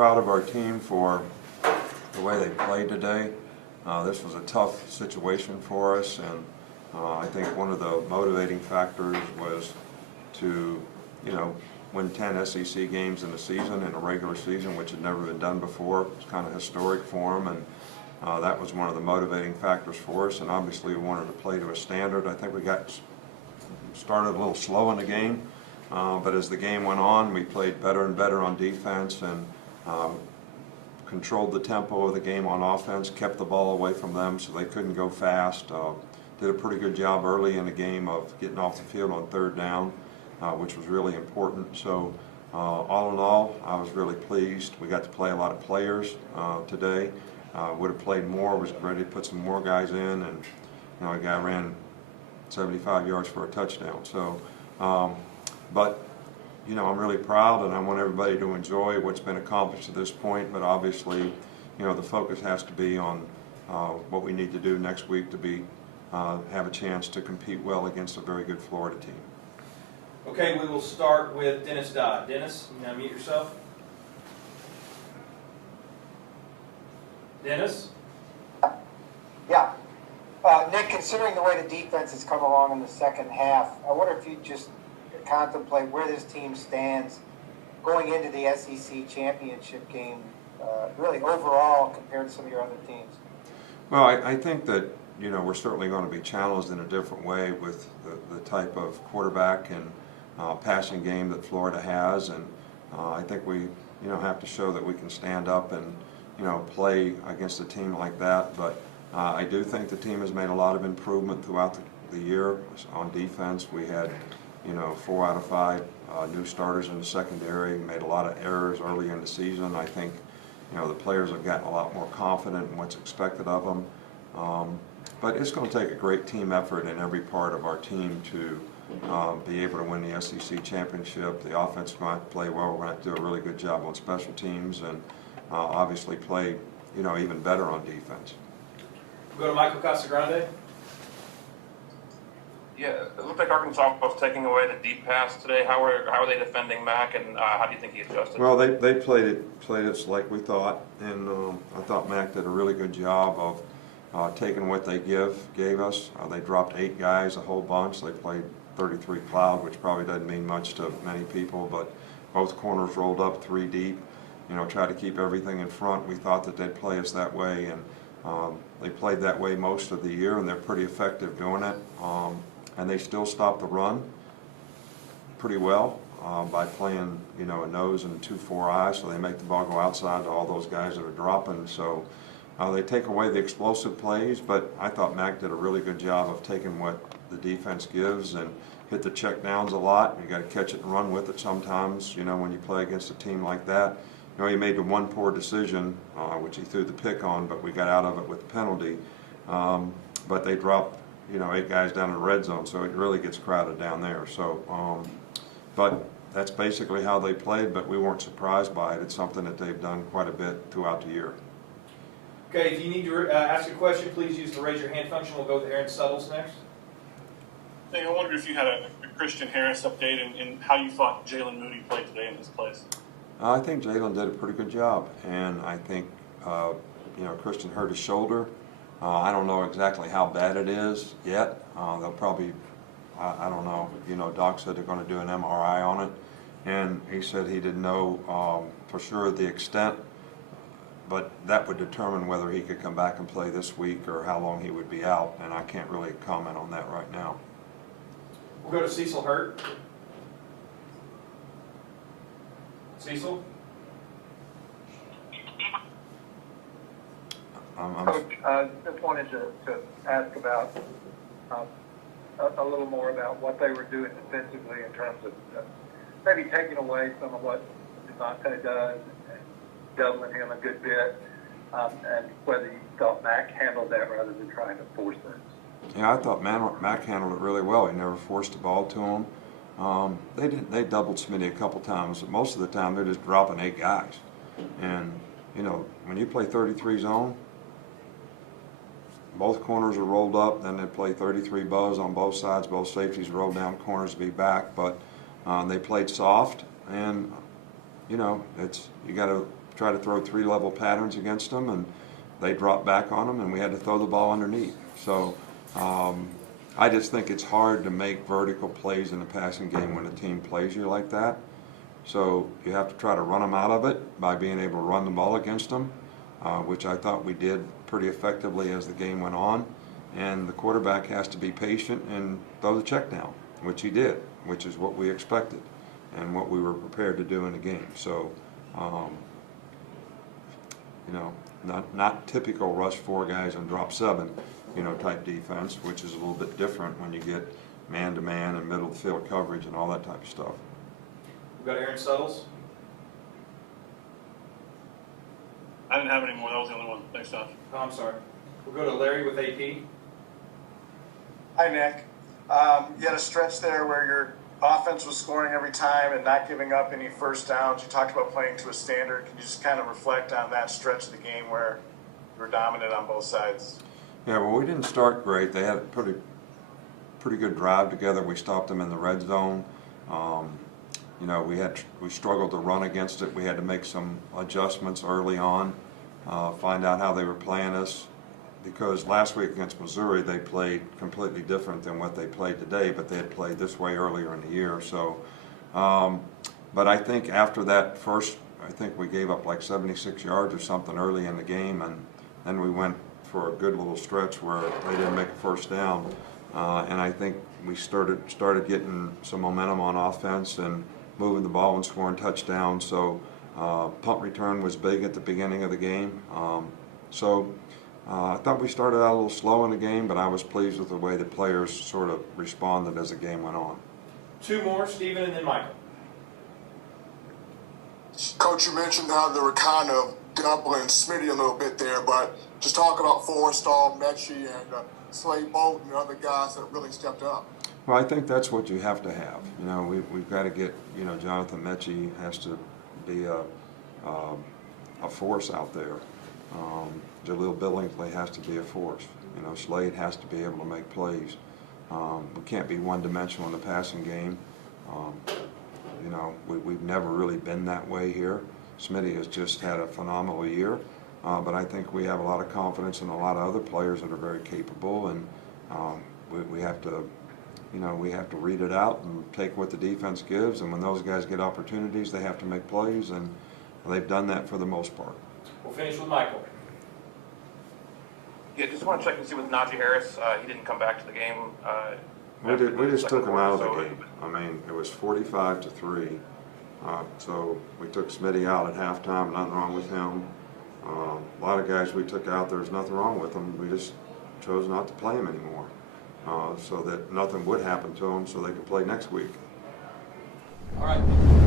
proud of our team for the way they played today. This was a tough situation for us, and I think one of the motivating factors was to, win 10 SEC games in a season, in a regular season, which had never been done before. It's kind of historic for them, and that was one of the motivating factors for us. And obviously, we wanted to play to a standard. I think we got started a little slow in the game, but as the game went on, we played better and better on defense and controlled the tempo of the game on offense, kept the ball away from them so they couldn't go fast. Did a pretty good job early in the game of getting off the field on third down, which was really important. So all in all, I was really pleased. We got to play a lot of players today. Would have played more, was ready to put some more guys in, and a guy ran 75 yards for a touchdown. So, but I'm really proud, and I want everybody to enjoy what's been accomplished to this point. But obviously, the focus has to be on what we need to do next week to have a chance to compete well against a very good Florida team. Okay, we will start with Dennis Dodd. Dennis, you now mute yourself. Dennis? Yeah. Nick, considering the way the defense has come along in the second half, I wonder if you just contemplate where this team stands going into the SEC championship game, really overall compared to some of your other teams. Well, I think that we're certainly going to be challenged in a different way with the type of quarterback and passing game that Florida has, and I think we have to show that we can stand up and play against a team like that. But I do think the team has made a lot of improvement throughout the year on defense. We had 4 out of 5 new starters in the secondary, made a lot of errors early in the season. I think the players have gotten a lot more confident in what's expected of them. But it's going to take a great team effort in every part of our team to be able to win the SEC championship. The offense might play well. We're going to have to do a really good job on special teams and obviously play even better on defense. We'll go to Michael Casagrande. Yeah, it looked like Arkansas was taking away the deep pass today. How are they defending Mac, and how do you think he adjusted? Well, they played it like we thought, and I thought Mac did a really good job of taking what they gave us. They dropped 8 guys, a whole bunch. They played 33 cloud, which probably doesn't mean much to many people, but both corners rolled up 3 deep. Try to keep everything in front. We thought that they'd play us that way, and they played that way most of the year, and they're pretty effective doing it. And they still stop the run pretty well by playing, a nose and 2-4 eyes, so they make the ball go outside to all those guys that are dropping. So they take away the explosive plays, but I thought Mac did a really good job of taking what the defense gives and hit the check downs a lot. You got to catch it and run with it sometimes, when you play against a team like that. He made the one poor decision, which he threw the pick on, but we got out of it with the penalty. But they dropped 8 guys down in the red zone, so it really gets crowded down there. So, but that's basically how they played, but we weren't surprised by it. It's something that they've done quite a bit throughout the year. Okay, if you need to ask a question, please use the raise your hand function. We'll go with Aaron Suttles next. Hey, I wondered if you had a Christian Harris update and how you thought Jalen Moody played today in his place. I think Jalen did a pretty good job, and I think Christian hurt his shoulder. I don't know exactly how bad it is yet. They'll probably, I don't know. Doc said they're going to do an MRI on it, and he said he didn't know for sure the extent, but that would determine whether he could come back and play this week or how long he would be out, and I can't really comment on that right now. We'll go to Cecil Hurt. Cecil? Coach, just wanted to ask about a little more about what they were doing defensively in terms of maybe taking away some of what Devontae does and doubling him a good bit, and whether you thought Mac handled that rather than trying to force things. Yeah, I thought Mac handled it really well. He never forced the ball to him. They doubled Smitty a couple times, but most of the time they're just dropping 8 guys. And when you play 33 zone, both corners are rolled up, then they play 33 buzz on both sides, both safeties roll down corners to be back, but they played soft, and you got to try to throw 3-level patterns against them, and they dropped back on them, and we had to throw the ball underneath. So I just think it's hard to make vertical plays in the passing game when a team plays you like that. So you have to try to run them out of it by being able to run the ball against them, which I thought we did pretty effectively as the game went on. And the quarterback has to be patient and throw the check down, which he did, which is what we expected and what we were prepared to do in the game. So, you know, not typical rush 4 guys and drop 7, you know, type defense, which is a little bit different when you get man-to-man and middle of the field coverage and all that type of stuff. We've got Aaron Suttles. I didn't have any more. That was the only one. Thanks, Josh. Oh, I'm sorry. We'll go to Larry with AP. Hi, Nick. You had a stretch there where your offense was scoring every time and not giving up any first downs. You talked about playing to a standard. Can you just kind of reflect on that stretch of the game where you were dominant on both sides? Yeah, well, we didn't start great. They had a pretty good drive together. We stopped them in the red zone. You know, we struggled to run against it. We had to make some adjustments early on, find out how they were playing us. Because last week against Missouri, they played completely different than what they played today, but they had played this way earlier in the year. So, but I think after that first, I think we gave up like 76 yards or something early in the game, and then we went for a good little stretch where they didn't make a first down. And I think we started getting some momentum on offense and moving the ball and scoring touchdowns. So punt return was big at the beginning of the game. I thought we started out a little slow in the game, but I was pleased with the way the players sort of responded as the game went on. 2 more, Stephen, and then Michael. Coach, you mentioned how they were kind of doubling Smitty a little bit there, but just talk about Forrestall, Mechie, and Slade Bolton and other guys that really stepped up. Well, I think that's what you have to have. You know, we've got to get, you know, Jonathan Mechie has to be a force out there. Jaleel Billingsley has to be a force. You know, Slade has to be able to make plays. We can't be one-dimensional in the passing game. You know, we've never really been that way here. Smitty has just had a phenomenal year, but I think we have a lot of confidence in a lot of other players that are very capable, and we have to, you know, we have to read it out and take what the defense gives, and when those guys get opportunities, they have to make plays, and they've done that for the most part. We'll finish with Michael. Yeah, just want to check and see with Najee Harris. He didn't come back to the game. We just took him out of the So- game. I mean, it was 45-3. So we took Smitty out at halftime. Nothing wrong with him. A lot of guys we took out, there's nothing wrong with them. We just chose not to play them anymore, so that nothing would happen to them, so they could play next week. All right.